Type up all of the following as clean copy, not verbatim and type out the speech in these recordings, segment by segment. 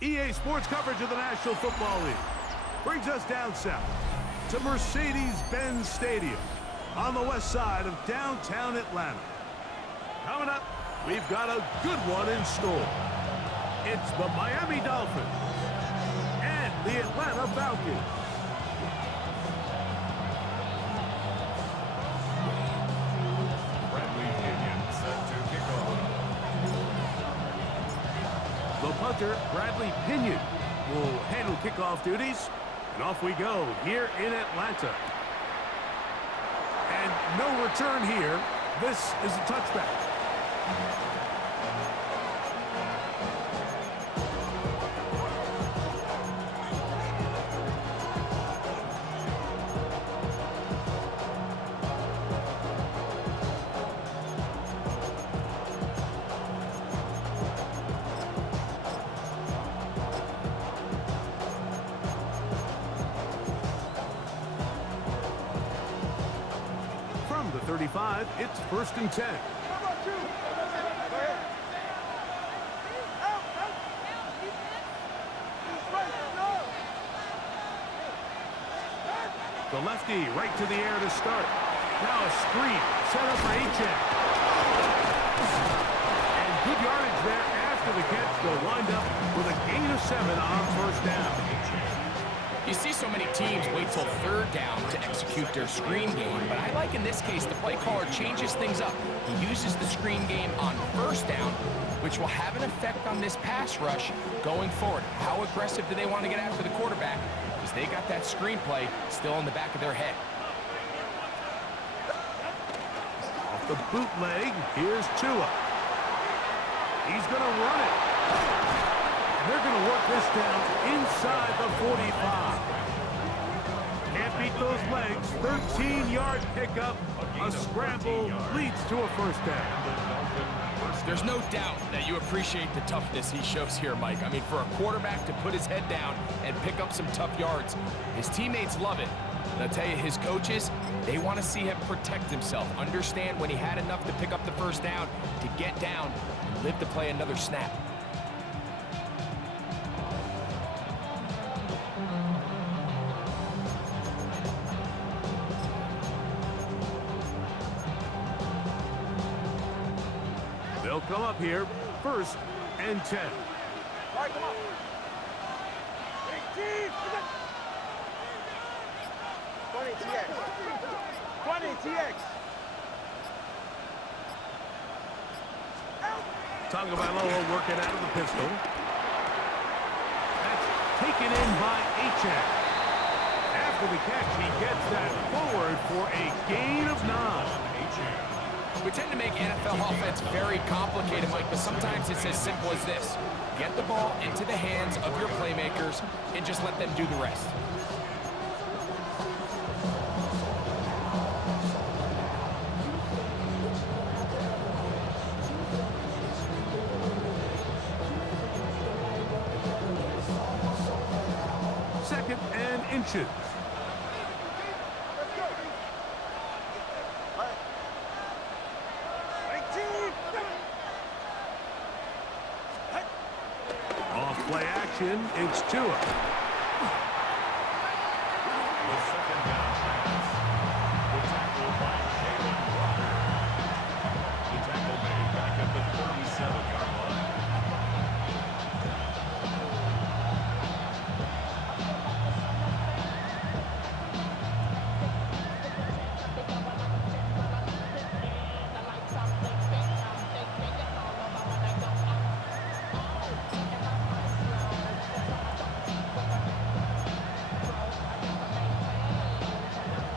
EA Sports coverage of the National Football League brings us down south to Mercedes-Benz Stadium on the west side of downtown Atlanta. Coming up, we've got a good one in store. It's the Miami Dolphins and the Atlanta Falcons. The punter, Bradley Pinion, will handle kickoff duties. And off we go here in Atlanta. And no return here. This is a touchback. From the 35, it's 1st and 10. The lefty right to the air to start. Now a screen set up for H-Check. And good yardage there after the catch. They'll wind up with a gain of 7 on 1st down. You see so many teams wait till 3rd down to execute their screen game, but I like in this case the play caller changes things up. He uses the screen game on 1st down, which will have an effect on this pass rush going forward. How aggressive do they want to get after the quarterback? Because they got that screenplay still in the back of their head. Off the bootleg, here's Tua. He's going to run it. And they're going to work this down inside the 45. Can't beat those legs. 13-yard pickup. A scramble leads to a 1st down. There's no doubt that you appreciate the toughness he shows here, Mike. I mean, for a quarterback to put his head down and pick up some tough yards, his teammates love it. And I'll tell you, his coaches, they want to see him protect himself, understand when he had enough to pick up the 1st down, to get down and live to play another snap. They'll come up here, 1st and 10. All right, come on. 20 TX. 20 TX. Tagovailoa working out of the pistol. That's taken in by H-Check. After the catch, he gets that forward for a gain of 9. We tend to make NFL offense very complicated, Mike, but sometimes it's as simple as this. Get the ball into the hands of your playmakers and just let them do the rest. Second and inches. Off play action, it's Tua.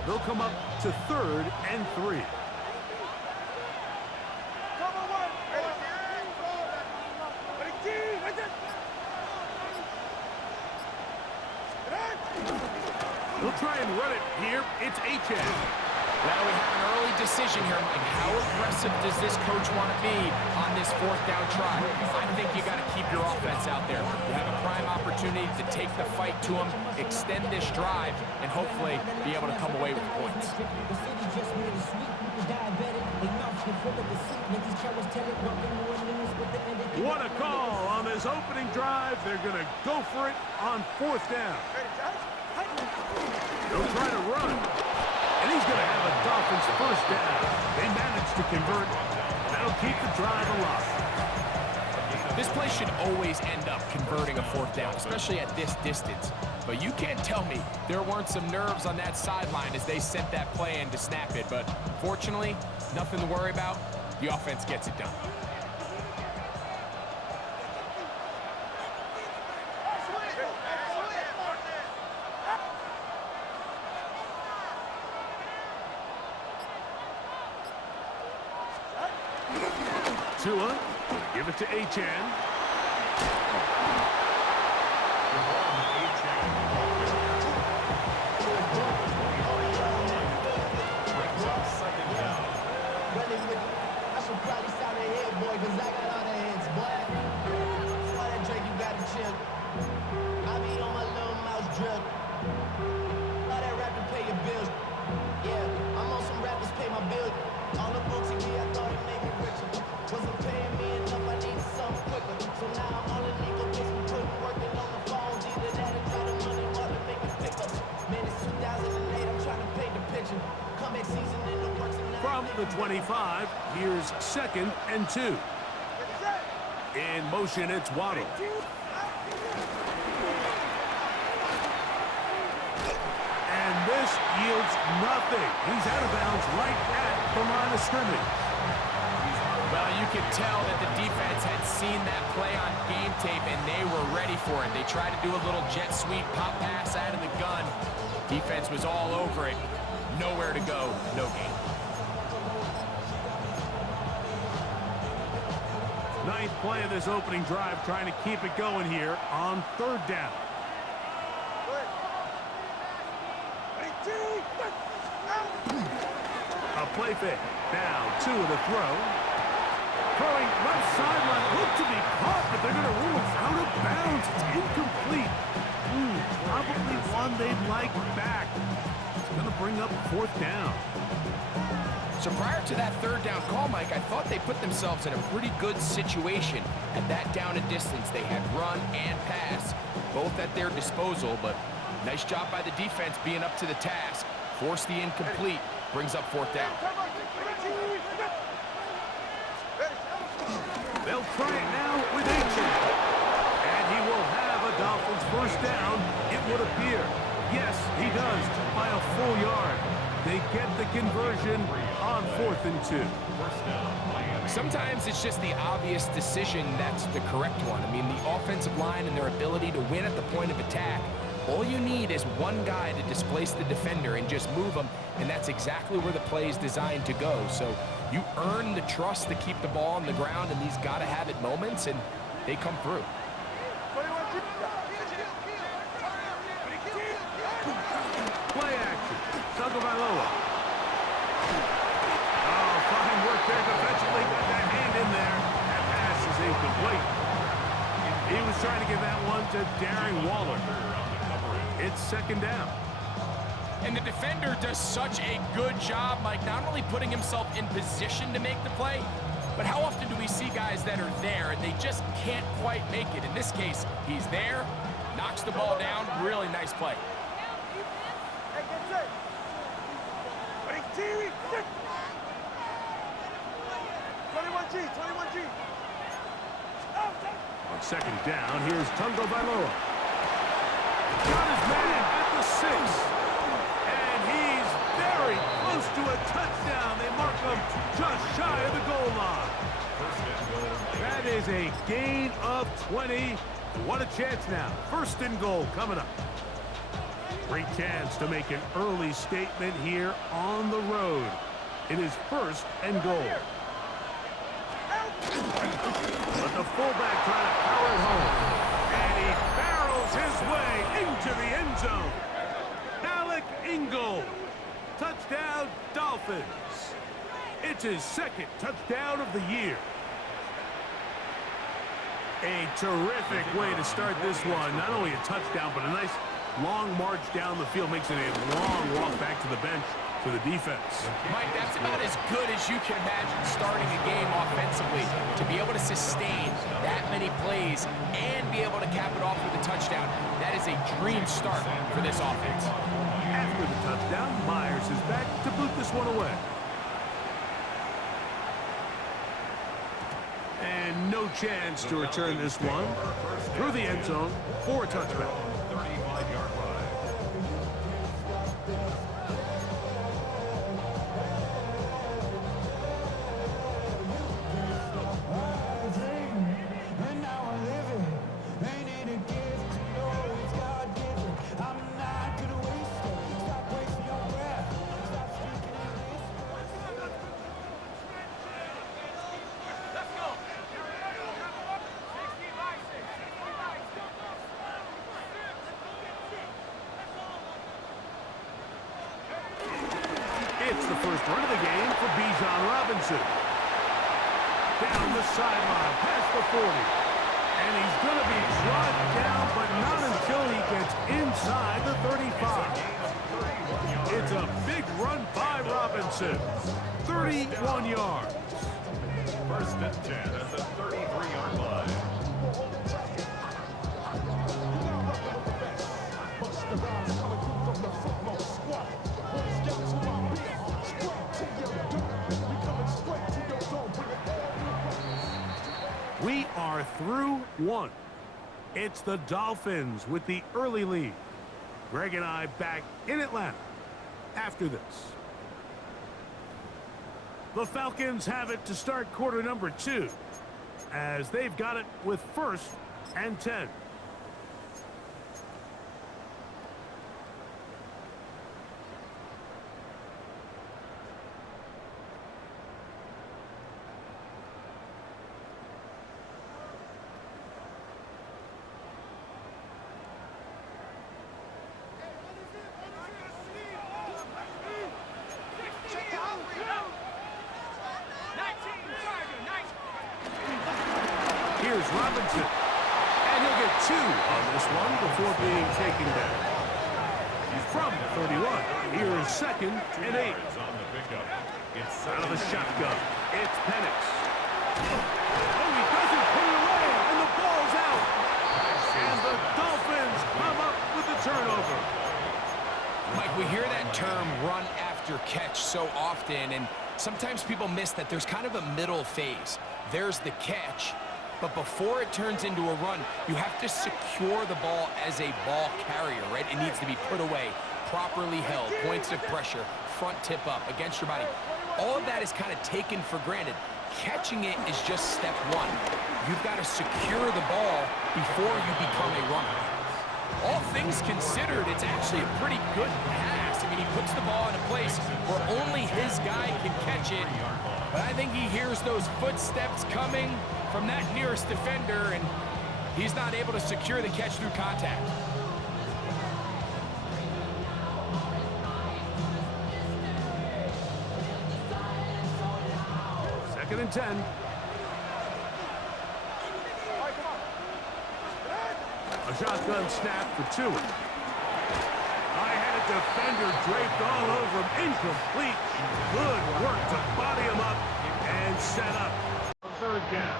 They'll come up to 3rd and 3. They'll try and run it here. It's H-Check. Well, we have an early decision here, Mike. How aggressive does this coach want to be on this 4th down try? I think you got to keep your offense out there. You have a prime opportunity to take the fight to them, extend this drive, and hopefully be able to come away with points. What a call on this this opening drive, they're going to go for it on 4th down. They'll try to run. And he's going to have a Dolphins 1st down. They managed to convert. That'll keep the drive alive. This play should always end up converting a 4th down, especially at this distance. But you can't tell me there weren't some nerves on that sideline as they sent that play in to snap it. But fortunately, nothing to worry about. The offense gets it done. Tua, give it to Achane. From the 25, here's 2nd and 2. In motion, it's Waddle. And this yields nothing. He's out of bounds right at the line of scrimmage. Well, you could tell that the defense had seen that play on game tape, and they were ready for it. They tried to do a little jet sweep pop pass out of the gun. Defense was all over it. Nowhere to go, no game. 9th play of this opening drive, trying to keep it going here on 3rd down. A play fake. Now 2 of the throw. Throwing left sideline. Look to be caught, but they're going to rule it out of bounds. It's incomplete. Probably one they'd like back. It's going to bring up 4th down. So prior to that 3rd down call, Mike, I thought they put themselves in a pretty good situation at that down and distance. They had run and pass, both at their disposal, but nice job by the defense being up to the task. Force the incomplete, brings up 4th down. They'll try it now with Achane. And he will have a Dolphins 1st down, it would appear. Yes, he does, by a full yard. They get the conversion on 4th and 2. Sometimes it's just the obvious decision that's the correct one. I mean, the offensive line and their ability to win at the point of attack, all you need is one guy to displace the defender and just move them, and that's exactly where the play is designed to go. So you earn the trust to keep the ball on the ground in these gotta-have-it moments, and they come through. Play action. Tagovailoa. Oh, fine work there defensively. Got that hand in there. That pass is incomplete. He was trying to give that one to Darren Waller. It's 2nd down. And the defender does such a good job, Mike, not only putting himself in position to make the play, but how often do we see guys that are there and they just can't quite make it? In this case, he's there, knocks the ball down, really nice play. On 2nd down, here's Tagovailoa. Got his man at the 6. And he's very close to a touchdown. They mark him just shy of the goal line. That is a gain of 20. What a chance now. 1st and goal coming up. Great chance to make an early statement here on the road. It is 1st and goal. But the fullback trying to power it home. And he barrels his way into the end zone. Alec Ingold. Touchdown, Dolphins. It's his 2nd touchdown of the year. A terrific way to start this one. Not only a touchdown, but a nice long march down the field. Makes it a long walk back to the bench for the defense. Mike, that's about as good as you can imagine starting a game offensively. To be able to sustain that many plays and be able to cap it off with a touchdown, that is a dream start for this offense. After the touchdown, Myers is back to boot this one away. And no chance to return this one through the end zone for a touchback. 35-yard line. It's the first run of the game for Bijan Robinson. Down the sideline, past the 40. And he's going to be brought down, but not until he gets inside the 35. It's a big run by Robinson. 31 yards. First and 10 at the 33-yard line. We are through one. It's the Dolphins with the early lead. Greg and I back in Atlanta after this. The Falcons have it to start quarter number 2 as they've got it with 1st and 10. Here's Robinson, and he'll get 2 on this one before being taken down. From the 31, here is 2nd and 8. On the pickup. It's Out of the shotgun, it's Penix. Oh, he doesn't put it away, and the ball's out. And the Dolphins come up with the turnover. Mike, we hear that term run after catch so often, and sometimes people miss that there's kind of a middle phase. There's the catch, but before it turns into a run, you have to secure the ball as a ball carrier, right? It needs to be put away, properly held, points of pressure, front tip up against your body. All of that is kind of taken for granted. Catching it is just step one. You've got to secure the ball before you become a runner. All things considered, it's actually a pretty good pass. I mean, he puts the ball in a place where only his guy can catch it. But I think he hears those footsteps coming from that nearest defender, and he's not able to secure the catch through contact. Second and 10. A shotgun snap for 2. I had a defender draped all over him. Incomplete. Good work to body him up and set up. 3rd down.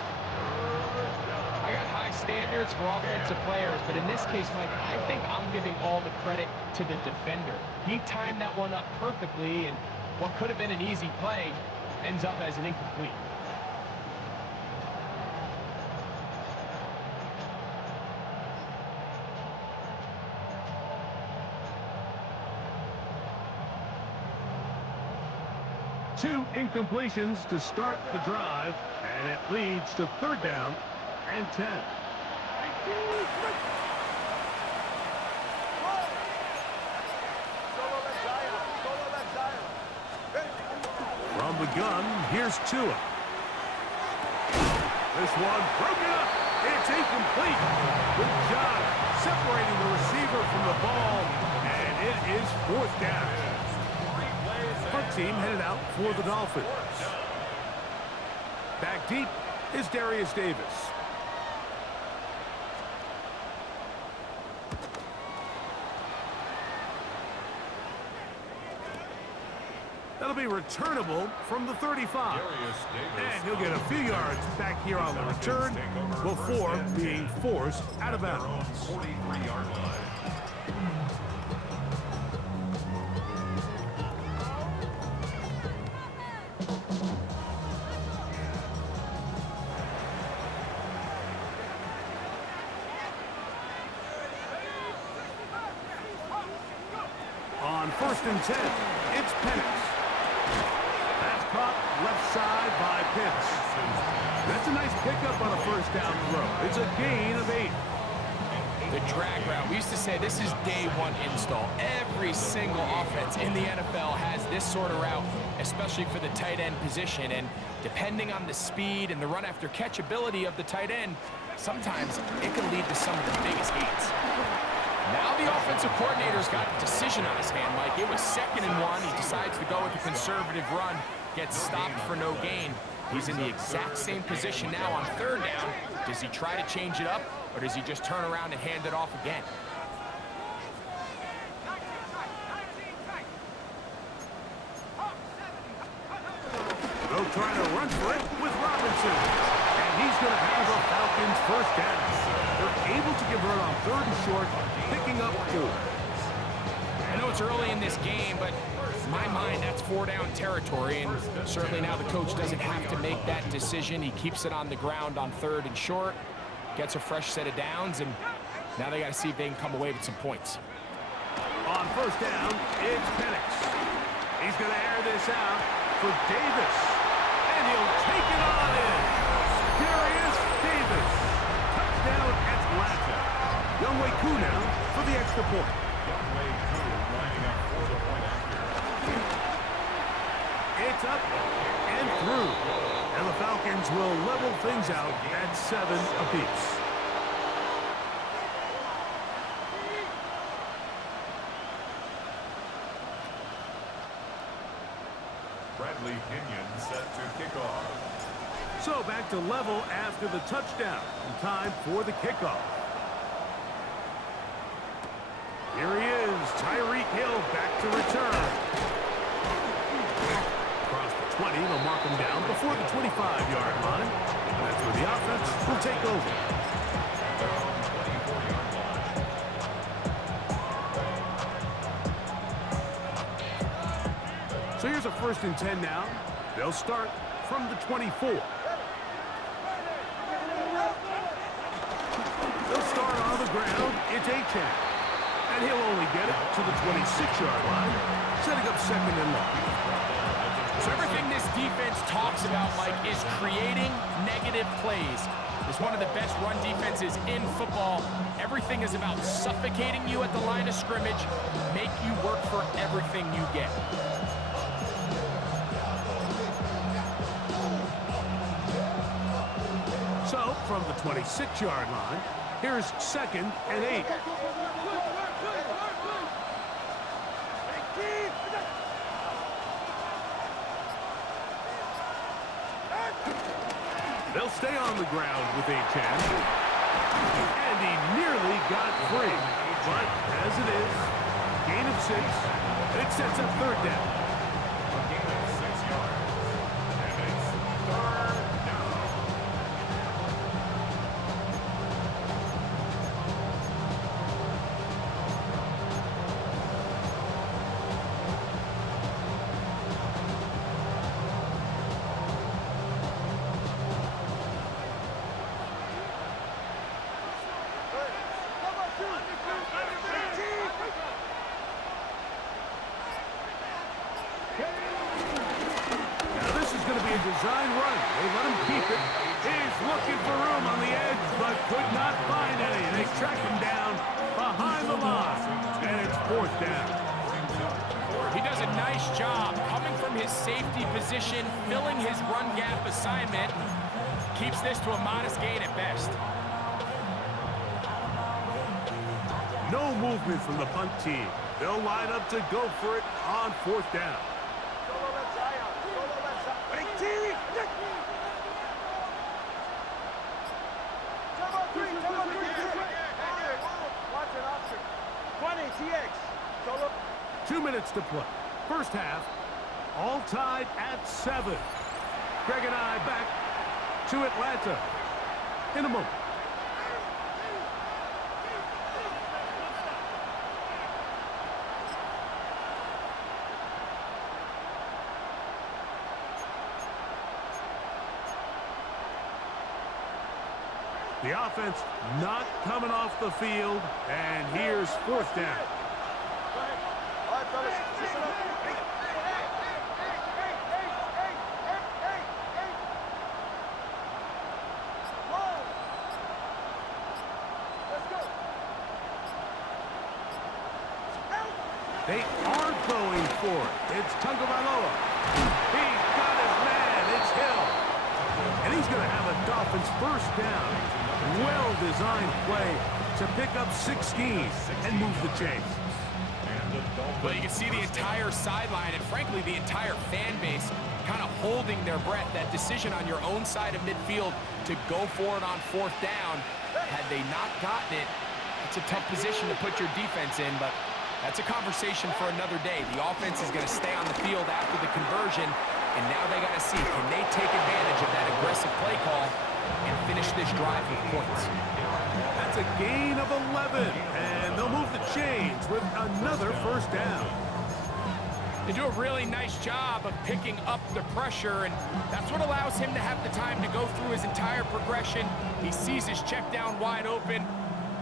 I got high standards for offensive players, but in this case, Mike, I think I'm giving all the credit to the defender. He timed that one up perfectly, and what could have been an easy play ends up as an incomplete. Two incompletions to start the drive, and it leads to 3rd down and 10. From the gun, here's Tua. This one broken up. It's incomplete. Good job separating the receiver from the ball, and it is 4th down. Our team headed out for the Dolphins. Back deep is Darius Davis. It'll be returnable from the 35. And he'll get a few yards back here on the return before being forced out of bounds. 43-yard line. On 1st and 10, it's Penix. That's caught left side by Pitts. That's a nice pickup on a first down throw. It's a gain of 8. The drag route. We used to say this is day one install. Every single offense in the NFL has this sort of route, especially for the tight end position. And depending on the speed and the run after catch ability of the tight end, sometimes it can lead to some of the biggest gains. Now the offensive coordinator's got a decision on his hand, Mike. It was 2nd and 1. He decides to go with a conservative run, gets stopped for no gain. He's in the exact same position now on 3rd down. Does he try to change it up, or does he just turn around and hand it off again? They'll try to run for it with Robinson. And he's going to have a Falcons first down. They're able to convert on 3rd and short, picking up 4. I know it's early in this game, but in my mind, that's 4-down territory, and certainly now the coach doesn't have to make that decision. He keeps it on the ground on 3rd and short, gets a fresh set of downs, and now they got to see if they can come away with some points. On 1st down, it's Penix. He's going to air this out for Davis, and he'll take it on in. Darius Davis. Touchdown, Atlanta. Younghoe Koo now for the extra point. Younghoe Koo lining up for the point after. It's up and through. And the Falcons will level things out at 7 apiece. Bradley Pinion set to kick off. So back to level after the touchdown. And time for the kickoff. Here he is, Tyreek Hill back to return. Across the 20, they'll mark him down before the 25-yard line. And that's where the offense will take over. So here's a 1st and 10 now. They'll start from the 24. They'll start on the ground. It's Achane. And he'll only get it to the 26-yard line, setting up 2nd and long. So everything this defense talks about, Mike, is creating negative plays. It's one of the best run defenses in football. Everything is about suffocating you at the line of scrimmage, make you work for everything you get. So, from the 26-yard line, here's 2nd and 8. They'll stay on the ground with Achane. And he nearly got free. But as it is, gain of 6. It sets up 3rd down. A gain of 6 yards. And it's 3rd down. Now this is going to be a design run. They let him keep it. He's looking for room on the edge, but could not find any. They track him down behind the line, and it's 4th down. He does a nice job coming from his safety position, filling his run gap assignment, keeps this to a modest gain at best. No movement from the punt team. They'll line up to go for it on 4th down. Two minutes to play. First half, All tied at 7. Greg and I back to Atlanta in a moment. The offense not coming off the field, and here's 4th down. All right, fellas, listen up. Whoa. Let's go. They are going for it. It's Tagovailoa. He's got his man. It's Hill. And he's going to have a Dolphins 1st down. Well-designed play to pick up 16 and move the chains. Well, you can see the entire sideline and, frankly, the entire fan base kind of holding their breath. That decision on your own side of midfield to go for it on 4th down, had they not gotten it, it's a tough position to put your defense in, but that's a conversation for another day. The offense is going to stay on the field after the conversion, and now they got to see, can they take advantage of that aggressive play call and finish this drive with points? That's a gain of 11, and they'll move the chains with another 1st down. They do a really nice job of picking up the pressure, and that's what allows him to have the time to go through his entire progression. He sees his check down wide open,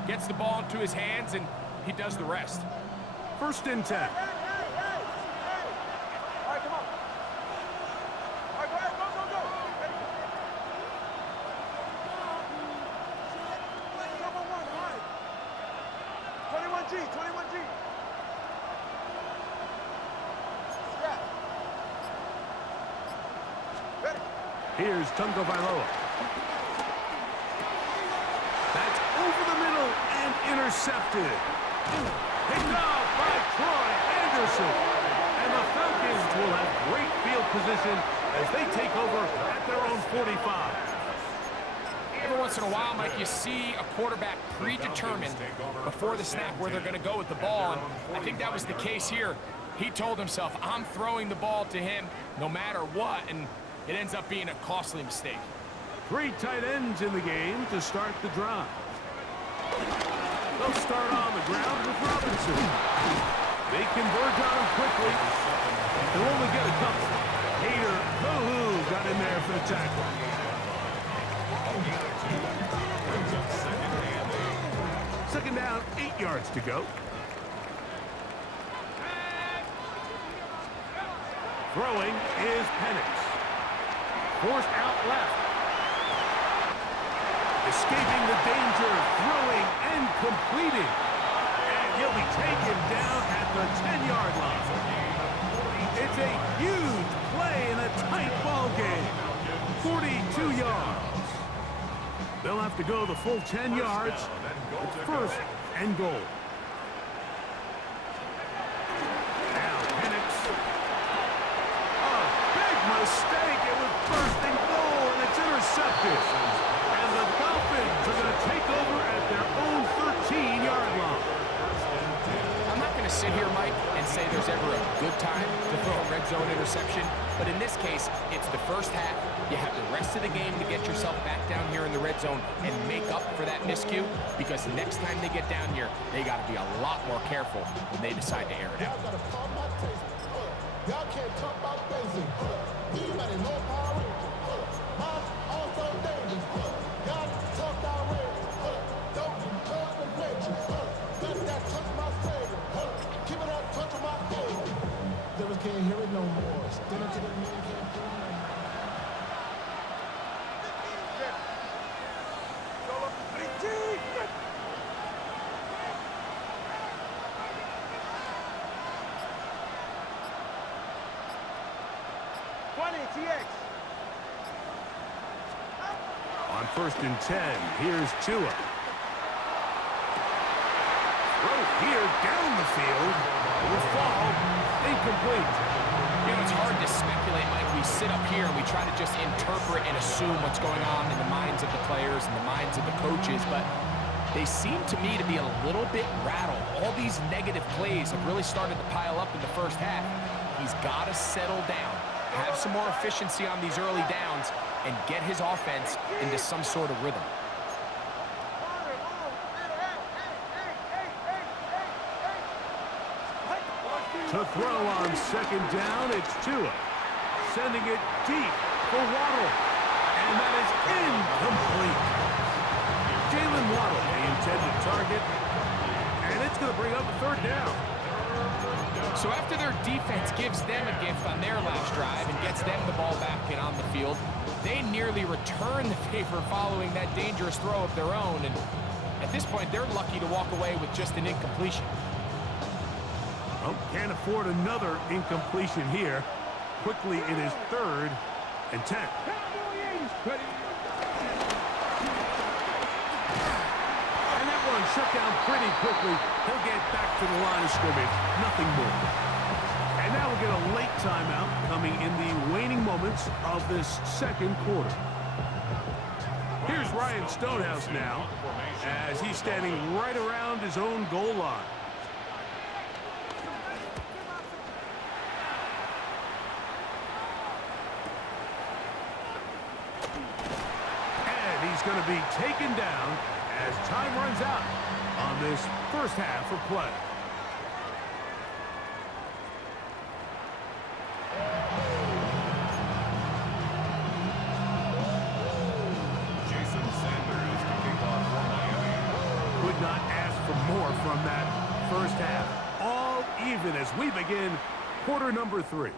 gets the ball into his hands, and he does the rest. 1st and 10. All right, come on. All right, go ahead, go. Ready? 21G. Snap. Ready? Here's Tagovailoa. That's over the middle and intercepted. Picked off by Troy Anderson. And the Falcons will have great field position as they take over at their own 45. Every once in a while, Mike, you see a quarterback predetermined before the snap where they're going to go with the ball, and I think that was the case here. He told himself, I'm throwing the ball to him no matter what, and it ends up being a costly mistake. 3 tight ends in the game to start the drive. They'll start on the ground with Robinson. They converge on him quickly. They'll only get a couple. Hader Kohu got in there for the tackle. 2nd down, 8 yards to go. Throwing is Penix. Forced out left. Escaping the danger, throwing and completing. And he'll be taken down at the 10-yard line. It's a huge play in a tight ball game. 42 yards. They'll have to go the full 10 yards. It's 1st and goal. Now Penix. A big mistake. It was 1st and goal, and it's intercepted. And the Dolphins are going to take over at their own 13-yard line. I'm not going to sit here, Mike, and say there's ever a good time to throw a red zone interception, but in this case, it's the 1st half. You have the rest of the game to get yourself back down here in the red zone and make up for that miscue, because next time they get down here, they got to be a lot more careful when they decide to air it out. Y'all can't talk about basic. Anybody know Power Rangers? Also dangerous. Y'all talk about Rangers. Don't touch the Rangers. Got that touch my favorite. Keep it up, touch my favorite. Devils can't hear it no more. Stand up to the man, can't do it. On 1st and 10, here's Tua. Throw here down the field. Will fall. Incomplete. You know, it's hard to speculate, Mike. We sit up here and we try to just interpret and assume what's going on in the minds of the players and the minds of the coaches, but they seem to me to be a little bit rattled. All these negative plays have really started to pile up in the 1st half. he's got to settle down, have some more efficiency on these early downs, and get his offense into some sort of rhythm. To throw on second down, it's Tua. Sending it deep for Waddle. And that is incomplete. Jalen Waddle, the intended target. And it's going to bring up a third down. So after their defense gives them a gift on their last drive and gets them the ball back and on the field, they nearly return the favor following that dangerous throw of their own. And at this point, they're lucky to walk away with just an incompletion. Oh, can't afford another incompletion here. Quickly, it is 3rd and 10. And that one shut down pretty quickly. He'll get back to the line of scrimmage. Nothing more. And now we'll get a late timeout coming in the waning moments of this second quarter. Here's Ryan Stonehouse now as he's standing right around his own goal line. He's going to be taken down as time runs out on this first half of play. Jason Sanders to kick off for Miami. Could not ask for more from that first half. All even as we begin quarter number 3.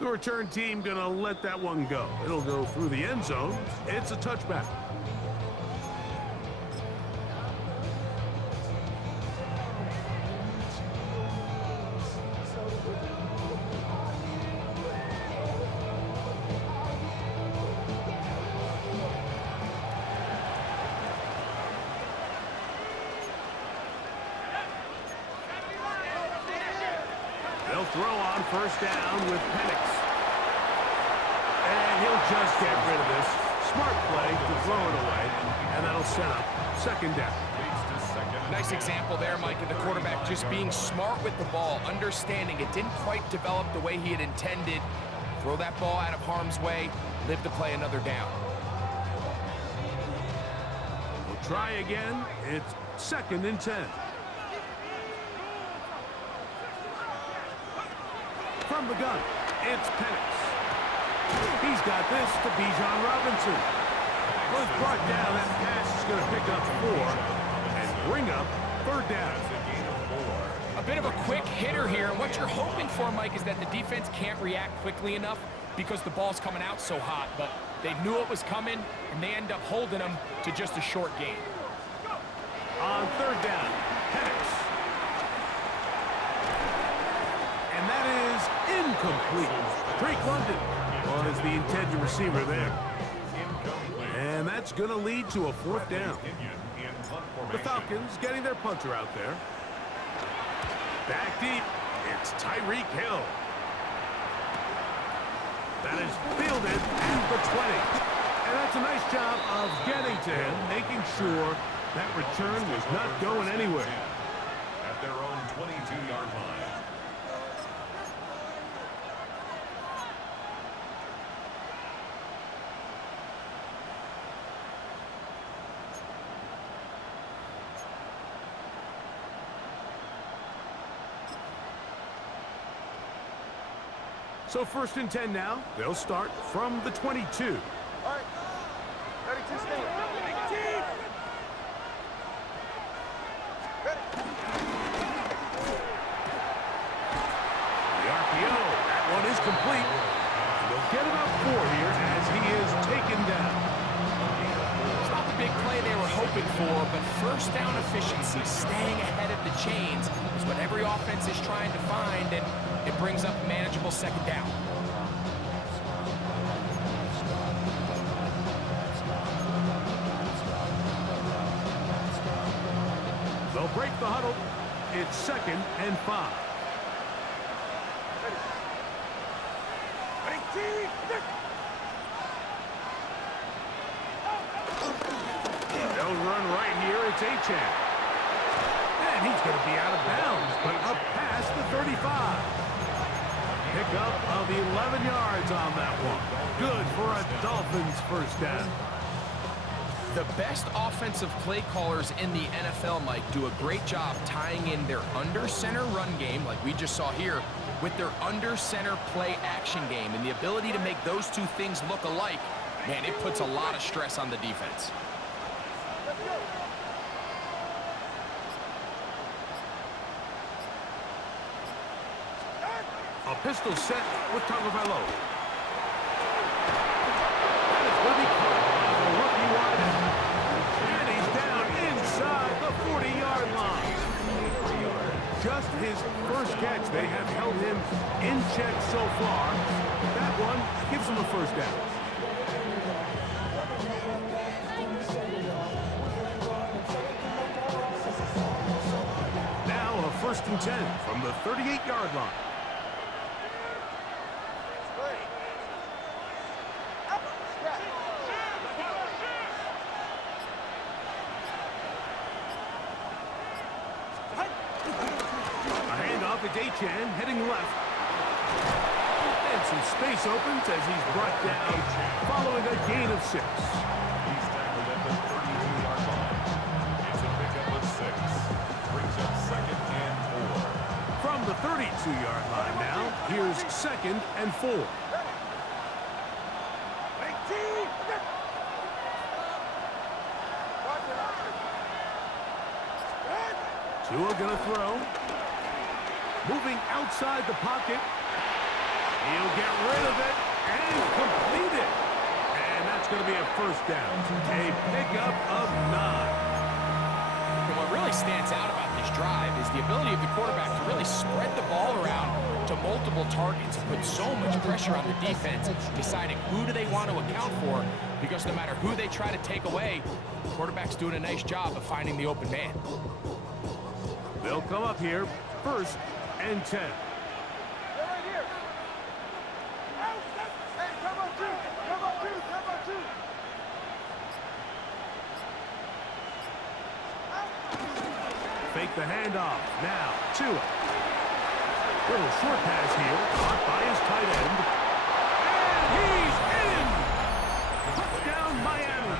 The return team going to let that one go. It'll go through the end zone. It's a touchback. They'll throw on first down with Penix. And he'll just get rid of this. Smart play to throw it away. And that'll set up second down. Nice example there, Mike, of the quarterback just being smart with the ball, understanding it didn't quite develop the way he had intended. Throw that ball out of harm's way, live to play another down. We'll try again. It's 2nd and 10. From the gun, it's Penix. He's got this to Bijan Robinson. Was brought down. That pass is going to pick up 4 and bring up 3rd down. A bit of a quick hitter here, and what you're hoping for, Mike, is that the defense can't react quickly enough because the ball's coming out so hot, but they knew it was coming, and they end up holding them to just a short gain. On 3rd down, Penix. And that is incomplete. Drake London was the intended receiver there. And that's going to lead to a 4th down. The Falcons getting their punter out there. Back deep, it's Tyreek Hill. That is fielded at the 20. And that's a nice job of getting to him, making sure that return was not going anywhere. At their own 22-yard line. So 1st and 10 now. They'll start from the 22. All right. 32 stand. Ready. The RPO. That one is complete. And they'll get about 4 here as he is taken down. It's not the big play they were hoping for, but first down efficiency, staying ahead of the chains, is what every offense is trying to find, and it brings up a manageable 2nd down. They'll break the huddle. It's 2nd and 5. They'll run right here. It's Achane. And he's going to be out of bounds, but up past the 35. Pickup of 11 yards on that one. Good for a Dolphins first down. The best offensive play callers in the NFL, Mike, do a great job tying in their under-center run game, like we just saw here, with their under-center play action game. And the ability to make those two things look alike, man, it puts a lot of stress on the defense. A pistol set with Tagovailoa. That is going to be caught by the rookie wide end. And he's down inside the 40-yard line. Just his first catch. They have held him in check so far. That one gives him a first down. Now a 1st and 10 from the 38-yard line. Chan heading left. And some space opens as he's brought down following a gain of 6. He's tackled at the 32-yard line. It's a pickup of 6. Brings up 2nd and 4. From the 32-yard line now, here's 2nd and 4. Tua gonna throw. Moving outside the pocket. He'll get rid of it and complete it. And that's going to be a first down. A pickup of 9. And what really stands out about this drive is the ability of the quarterback to really spread the ball around to multiple targets and put so much pressure on the defense, deciding who do they want to account for, because no matter who they try to take away, the quarterback's doing a nice job of finding the open man. They'll come up here 1st and 10. Fake the handoff. Now, Tua. Little short pass here. Caught by his tight end. And he's in! Touchdown, Miami.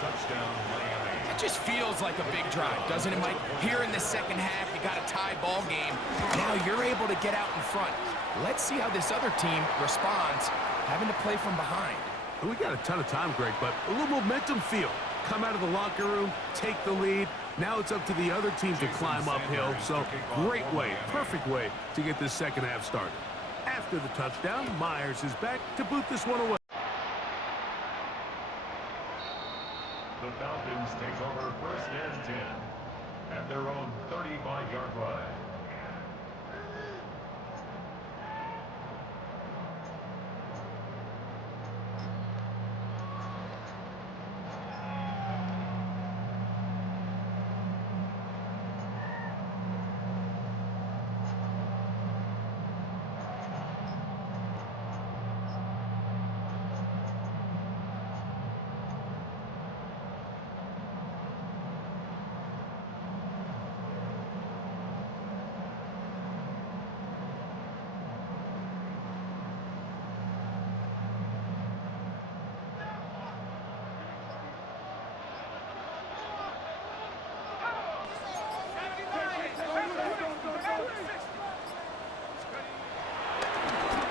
Touchdown, Miami. It just feels like a big drive, doesn't it, Mike? Here in the second half, you got a tie ball game. Now you're able to get out in front. Let's see how this other team responds, having to play from behind. We got a ton of time, Greg, but a little momentum feel. Come out of the locker room, take the lead. Now it's up to the other team to climb uphill. So great way, perfect way to get this second half started. After the touchdown, Myers is back to boot this one away. The Falcons take over 1st and 10 at their own 35-yard line.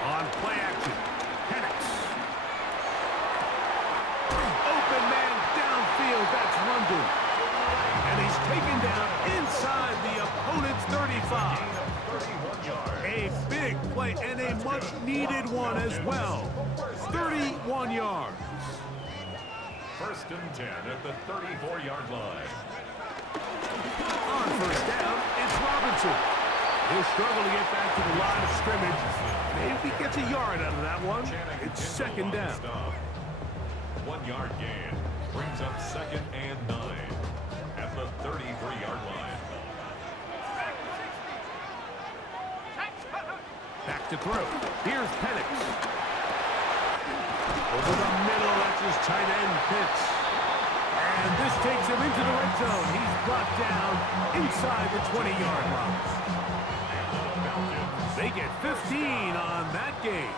On play action, Penix. Open man downfield, that's London. And he's taken down inside the opponent's 35. A big play and a much-needed one as well. 31 yards. 1st and 10 at the 34-yard line. On first down, it's Robinson. He'll struggle to get back to the line of scrimmage. Maybe gets a yard out of that one. It's 2nd down. 1-yard gain brings up 2nd and 9 at the 33-yard line. Back to throw. Here's Penix. Over the middle, that's his tight end, Pitts. And this takes him into the red zone. He's brought down inside the 20-yard line. They get 15 on that game.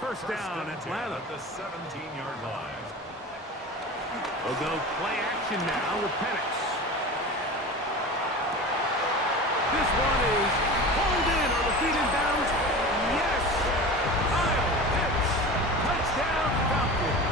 First down, Atlanta. At the 17-yard line. We'll go play action now with Penix. This one is pulled in on the feet and bounds. Yes! Kyle Pitts. Touchdown, Falcons.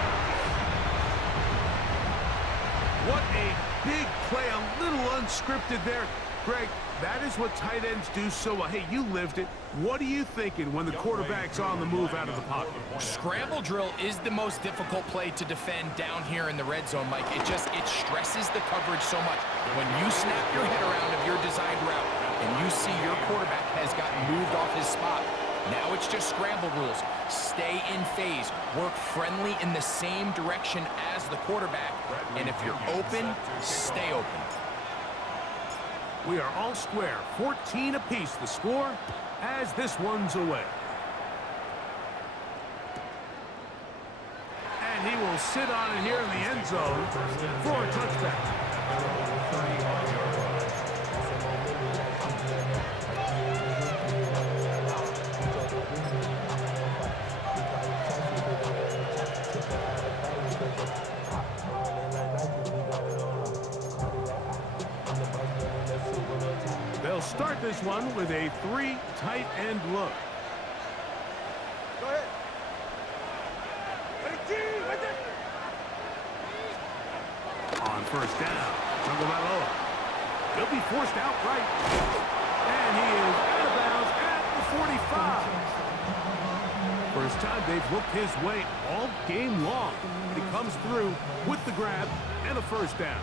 What a big play. A little unscripted there. Greg, that is what tight ends do so well. Hey, you lived it. What are you thinking when the quarterback's on the move out of the pocket? Scramble drill is the most difficult play to defend down here in the red zone, Mike. It stresses the coverage so much. When you snap your head around of your designed route and you see your quarterback has gotten moved off his spot, now it's just scramble rules. Stay in phase. Work friendly in the same direction as the quarterback. And if you're open, stay open. We are all square, 14 apiece the score as this one's away. And he will sit on it here in the end zone for a touchdown. They'll start this one with a 3 tight end look. Go ahead. On first down, Tagovailoa. He'll be forced out right. And he is out of bounds at the 45. First time they've looked his way all game long. He comes through with the grab and a first down.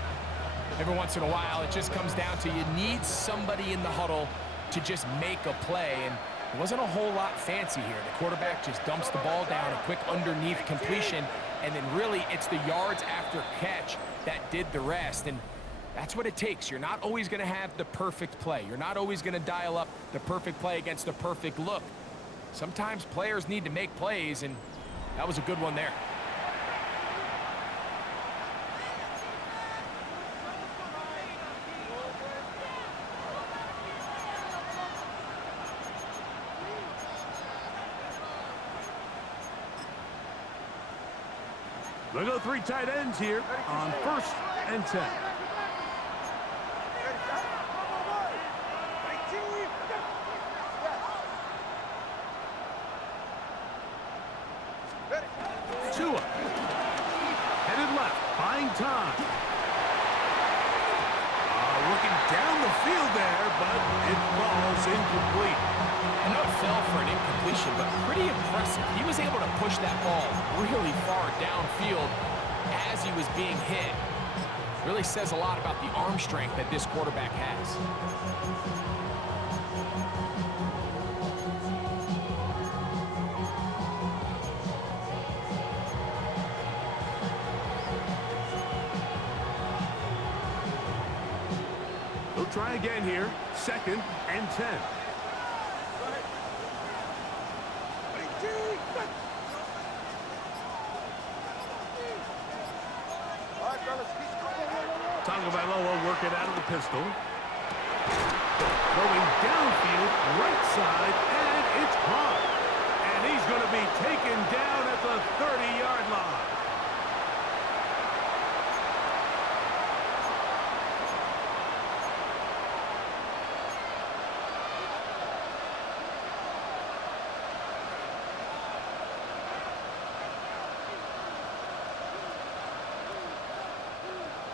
Every once in a while, it just comes down to you need somebody in the huddle to just make a play. And it wasn't a whole lot fancy here. The quarterback just dumps the ball down, a quick underneath completion, and then really it's the yards after catch that did the rest. And that's what it takes. You're not always going to have the perfect play. You're not always going to dial up the perfect play against the perfect look. Sometimes players need to make plays, and that was a good one there. They'll go 3 tight ends here on first and 10. Tua. Headed left, buying time. Looking down the field there, but it falls incomplete. I know it fell for an incompletion, but pretty impressive. He was able to push that ball really far downfield as he was being hit. Really says a lot about the arm strength that this quarterback has. They'll try again here, second and 10. Tagovailoa work it out of the pistol. Going downfield, right side, and it's caught. And he's going to be taken down at the 30-yard line.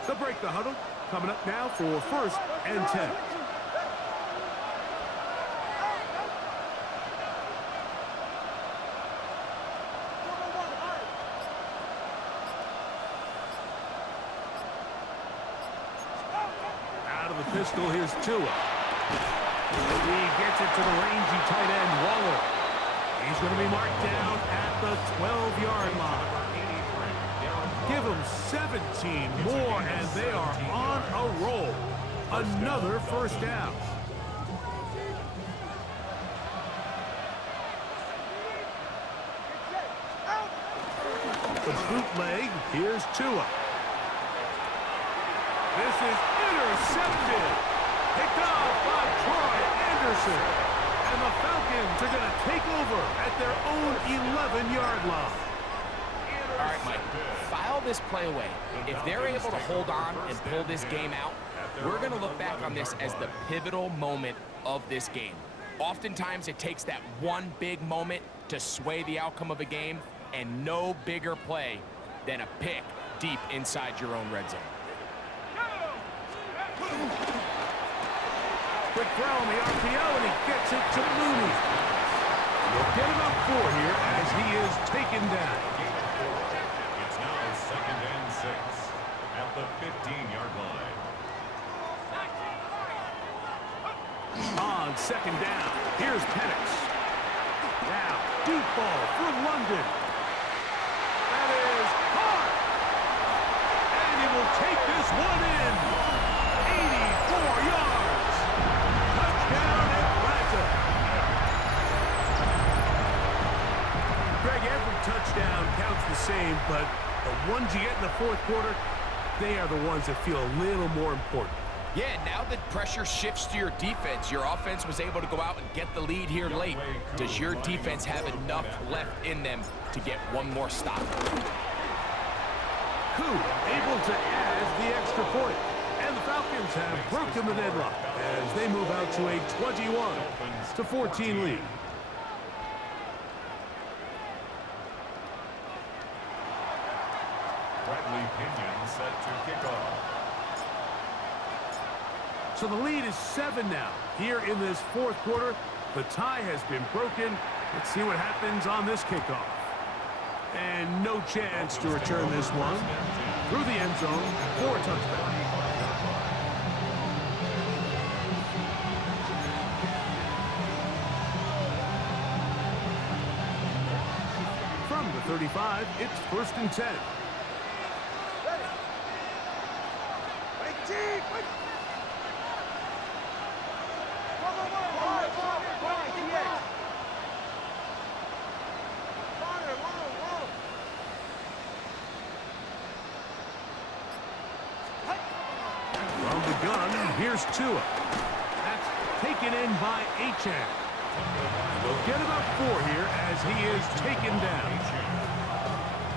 They'll break the huddle. Coming up now for first and 10. Out of the pistol, here's Tua. He gets it to the rangy tight end, Waller. He's going to be marked down at the 12-yard line. Give them 17 more, and they are on a roll. Another first down. The bootleg, here's Tua. This is intercepted. Picked off by Troy Anderson. And And the Falcons are going to take over at their own 11-yard line. All right, Mike, file this play away. If they're able to hold on and pull this game out, we're going to look back on this as the pivotal moment of this game. Oftentimes, it takes that one big moment to sway the outcome of a game, and no bigger play than a pick deep inside your own red zone. Quick throw on the RPO, and he gets it to Mooney. We'll get him up 4 here as he is taken down. It's now 2nd and 6 at the 15-yard line. On 2nd down, here's Penix. Now, deep ball for London. That is hard. And he will take this one in. 84 yards. Touchdown Atlanta. Greg, every touchdown counts the same, but the ones you get in the fourth quarter, they are the ones that feel a little more important. Yeah, now that pressure shifts to your defense, your offense was able to go out and get the lead here late. Does your defense have enough left in them to get one more stop? Koo able to add the extra point. And the Falcons have broken the deadlock as they move out to a 21-14 lead. Bradley Pinion set to kick off. So the lead is 7 now. Here in this fourth quarter, the tie has been broken. Let's see what happens on this kickoff. And no chance to return this one. Through the end zone for a touchdown. From the 35, it's 1st and 10. From the gun, here's Tua. That's taken in by Achane. They'll get him up 4 here as he is taken down.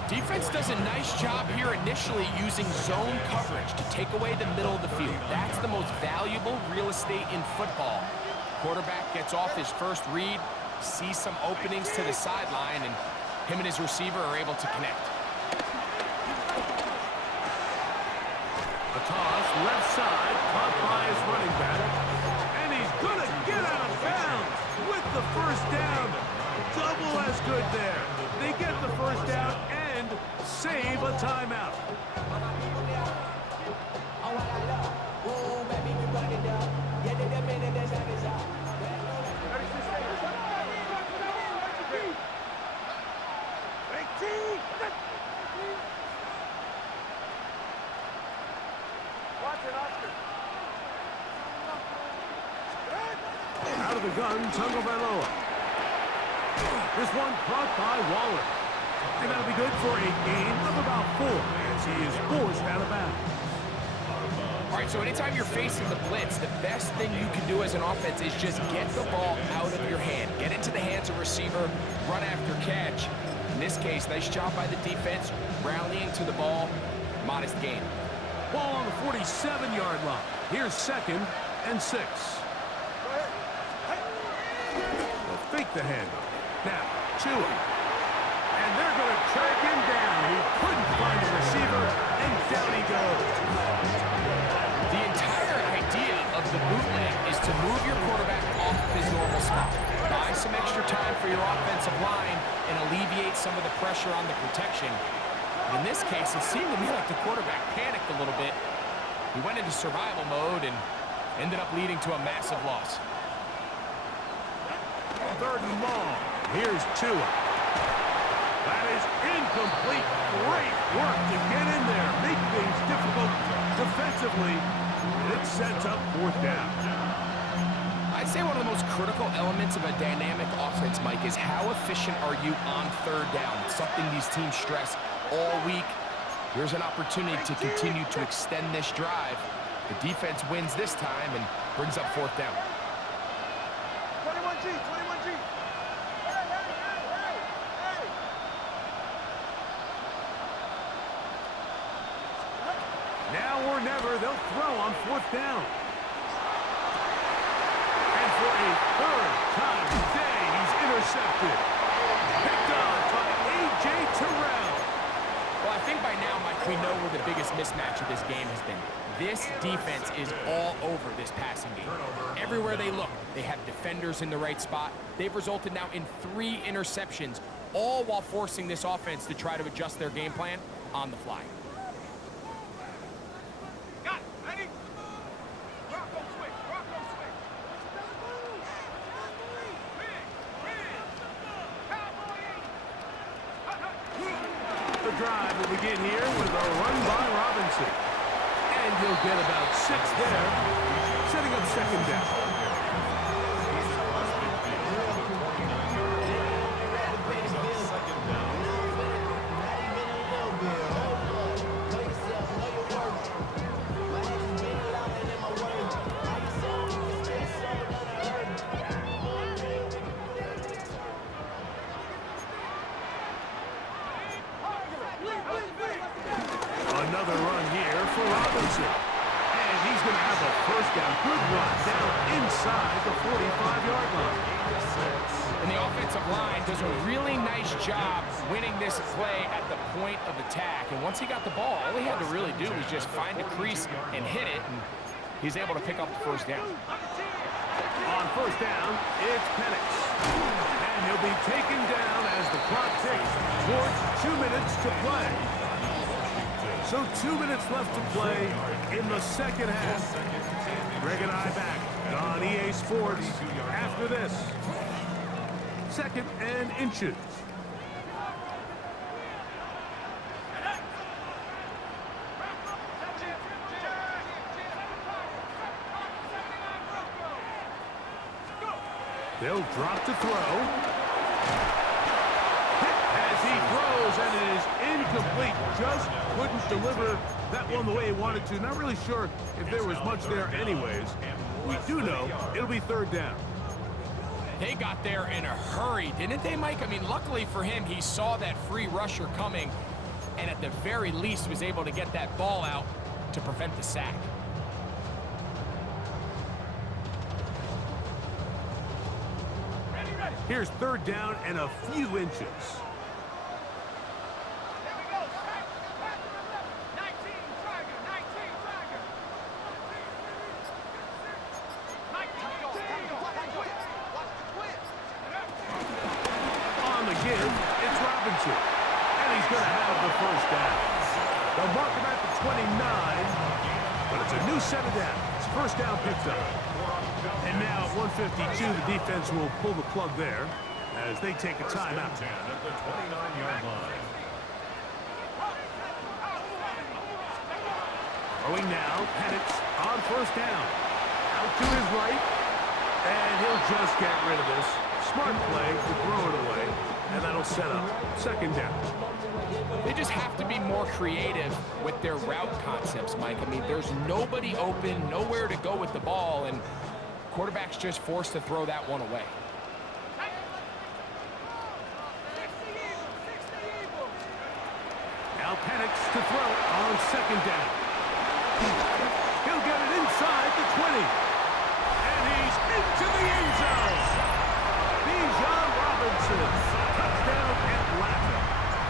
Defense does a nice job here initially using zone coverage to take away the middle of the field. That's the most valuable real estate in football. Quarterback gets off his first read, sees some openings to the sideline, and him and his receiver are able to connect. A toss, left side, caught by his running back. And he's going to get out of bounds with the first down. Double as good there. They get the first down and save a timeout. Out of the gun, Tagovailoa. This one caught by Waller. And that'll be good for a gain of about 4 as he is forced out of bounds. All right, so anytime you're facing the blitz, the best thing you can do as an offense is just get the ball out of your hand. Get into the hands of receiver, run after catch. In this case, nice job by the defense, rallying to the ball. Modest gain. Ball on the 47-yard line. Here's 2nd and 6. They'll fake the handoff. Now, Tua. And they're going to track him down. He couldn't find a receiver, and down he goes. The entire idea of the bootleg is to move your quarterback off of his normal spot. Buy some extra time for your offensive line and alleviate some of the pressure on the protection. But in this case, it seemed to me like the quarterback panicked a little bit. He went into survival mode and ended up leading to a massive loss. 3rd and long. Here's Tua. That is incomplete. Great work to get in there. Make things difficult defensively. It sets up 4th down. I'd say one of the most critical elements of a dynamic offense, Mike, is how efficient are you on 3rd down. It's something these teams stress all week. Here's an opportunity to continue to extend this drive. The defense wins this time and brings up 4th down. 21 21G, 21G. Hey. Now or never, they'll throw on 4th down. And for a 3rd time today, he's intercepted. Picked off by A.J. Terrell. Well, I think by now, Mike, we know where the biggest mismatch of this game has been. This defense is all over this passing game. Everywhere they look, they have defenders in the right spot. They've resulted now in 3 interceptions, all while forcing this offense to try to adjust their game plan on the fly. Got it. Ready? Rocco switch. The drive will begin here with a run by Robinson. And he'll get about 6 there, setting up 2nd down. Brings up 2nd down. Another run here for Robinson. And he's going to have a 1st down. Good run down inside the 45-yard line. And the offensive line does a really nice job winning this play at the point of attack. And once he got the ball, all he had to really do was just find a crease and hit it. And he's able to pick up the 1st down. On 1st down, it's Penix. And he'll be taken down as the clock ticks towards 2 minutes to play. So 2 minutes left to play in the 2nd half. Greg and I back on EA Sports after this. 2nd and inches. They'll drop to throw. As he throws, and it is incomplete. Just couldn't deliver that one the way he wanted to. Not really sure if there was much there anyways. We do know it'll be 3rd down. They got there in a hurry, didn't they, Mike? I mean, luckily for him, he saw that free rusher coming, and at the very least was able to get that ball out to prevent the sack. Here's 3rd down and a few inches. On the give, it's Robinson. And he's going to have the 1st down. They'll mark him at the 29, but it's a new set of downs. 1st down picked up. And now at 152, the defense will pull the plug there as they take a timeout. At the 29-yard line. Throwing now, Penix on 1st down. Out to his right, and he'll just get rid of this. Smart play to throw it away, and that'll set up 2nd down. They just have to be more creative with their route concepts, Mike. I mean, there's nobody open, nowhere to go with the ball, and quarterback's just forced to throw that one away. Now Penix to throw on 2nd down. He'll get it inside the 20. And he's into the end zone. Bijan Robinson. Touchdown Atlanta.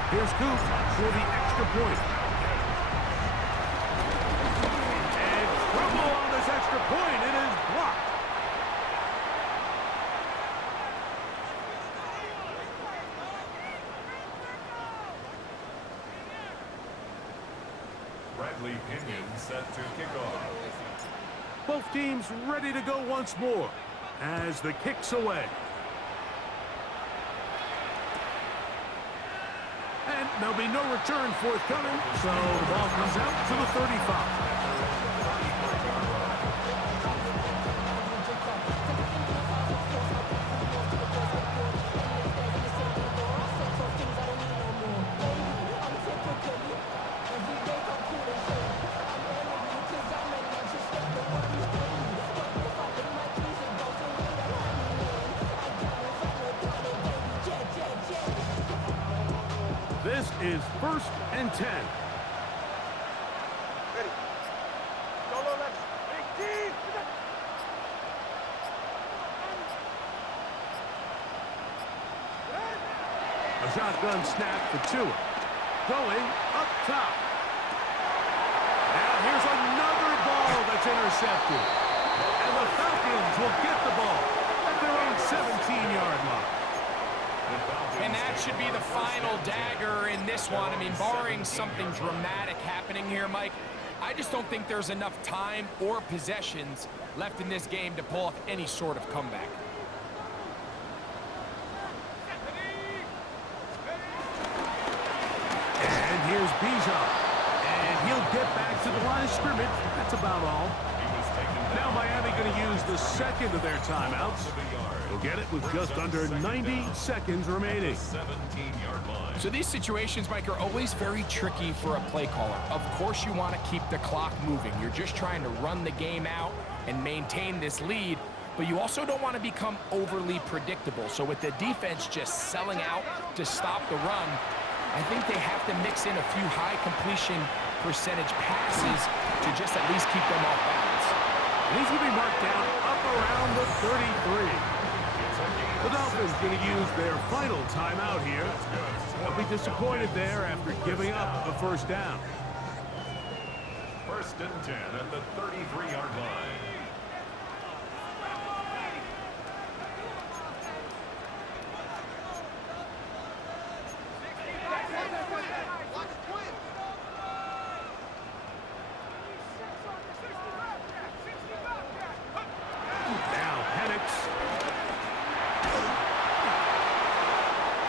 Here's Coop for the extra point. And trouble on this extra point. It is blocked. Bradley Pinion set to kick off. Both teams ready to go once more as the kick's away. And there'll be no return forthcoming, so the ball comes out to the 35. This is 1st and 10. Ready. Go, low left. Big team. A shotgun snap for Tua. Going up top. Now here's another ball that's intercepted. And the Falcons will get the ball at their own 17-yard line. And that should be the final dagger in this one. I mean, barring something dramatic happening here, Mike, I just don't think there's enough time or possessions left in this game to pull off any sort of comeback. And here's Bijan. And he'll get back to the line of scrimmage. That's about all. Now Miami going to use the second of their timeouts. They'll get it with just under 90 seconds remaining. 17-yard line. So these situations, Mike, are always very tricky for a play caller. Of course you want to keep the clock moving. You're just trying to run the game out and maintain this lead, but you also don't want to become overly predictable. So with the defense just selling out to stop the run, I think they have to mix in a few high completion percentage passes to just at least keep them off balance. And he's going to be marked down up around the 33. The Dolphins going to use their final timeout here. They'll be disappointed there after giving up a first down. 1st and 10 at the 33-yard line. Now Penix.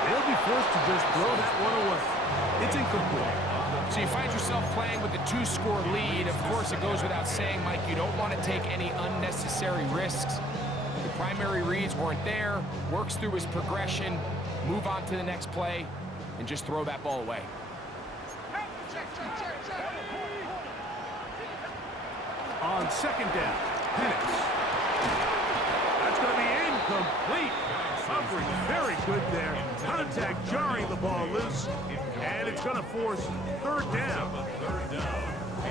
They'll be forced to just throw that one away. It's incomplete. So you find yourself playing with a 2-score lead. Of course, it goes without saying, Mike, you don't want to take any unnecessary risks. The primary reads weren't there. Works through his progression, move on to the next play, and just throw that ball away. On 2nd down, Penix. That's going to be incomplete. Coverage very good there. Contact jarring the ball loose. And it's going to force 3rd down.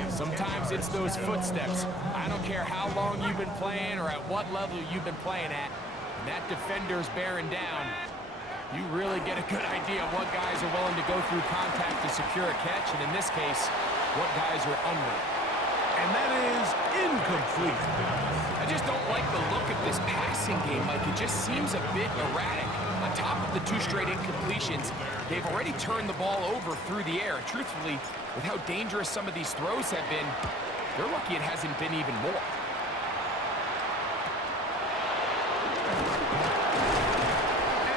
Sometimes it's those footsteps. I don't care how long you've been playing or at what level you've been playing at. When that defender's bearing down, you really get a good idea of what guys are willing to go through contact to secure a catch, and in this case, what guys are unwilling. And that is incomplete. I just don't like the look of this passing game, Mike. It just seems a bit erratic. On top of the 2 straight incompletions, they've already turned the ball over through the air. Truthfully, with how dangerous some of these throws have been, they're lucky it hasn't been even more.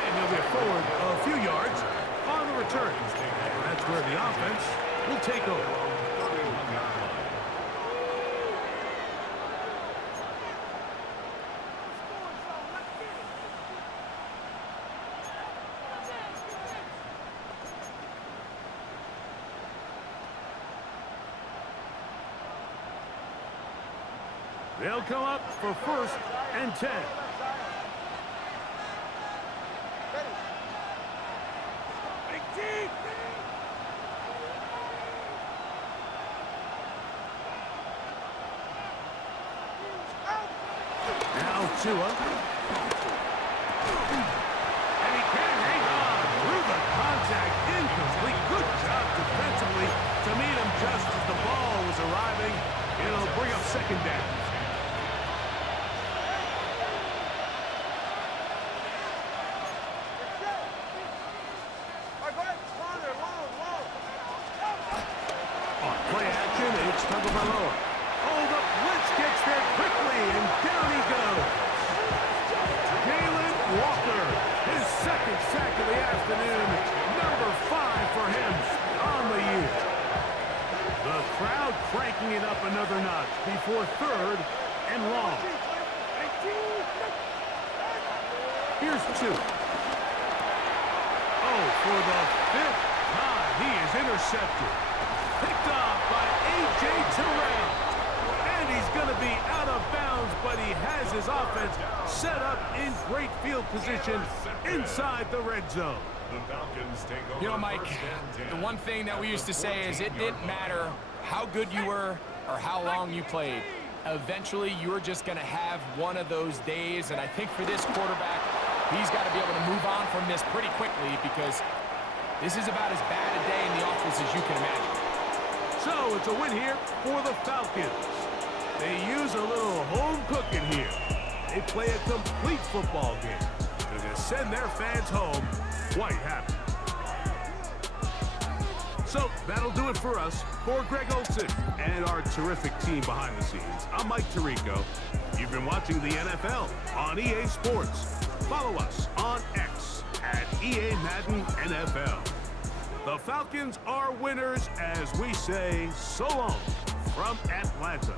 And he'll get forward a few yards on the return. And that's where the offense will take over. They'll come up for 1st and 10. Big team. Now Tua. And he can't hang on through the contact. Incomplete. Good job defensively to meet him just as the ball was arriving. It'll bring up 2nd down. On play action, it's Tagovailoa. Oh, the blitz gets there quickly, and down he goes. Jalen Walker, his 2nd sack of the afternoon, number 5 for him on the year. The crowd cranking it up another notch before 3rd and long. Here's 2. Oh, for the 5th time, he is intercepted. Picked off by A.J. Terrell. And he's going to be out of bounds, but he has his offense set up in great field position inside the red zone. The Falcons take over. You know, Mike, first and 10 the one thing that we used to say is it didn't 14-yard line. matter how good you were or how long you played. Eventually, you're just going to have one of those days, and I think for this quarterback, he's got to be able to move on from this pretty quickly because this is about as bad a day in the office as you can imagine. So it's a win here for the Falcons. They use a little home cooking here. They play a complete football game. They're going to send their fans home quite happy. So that'll do it for us. For Greg Olson and our terrific team behind the scenes, I'm Mike Tirico. You've been watching the NFL on EA Sports. Follow us on X at EA Madden NFL. The Falcons are winners as we say so long from Atlanta.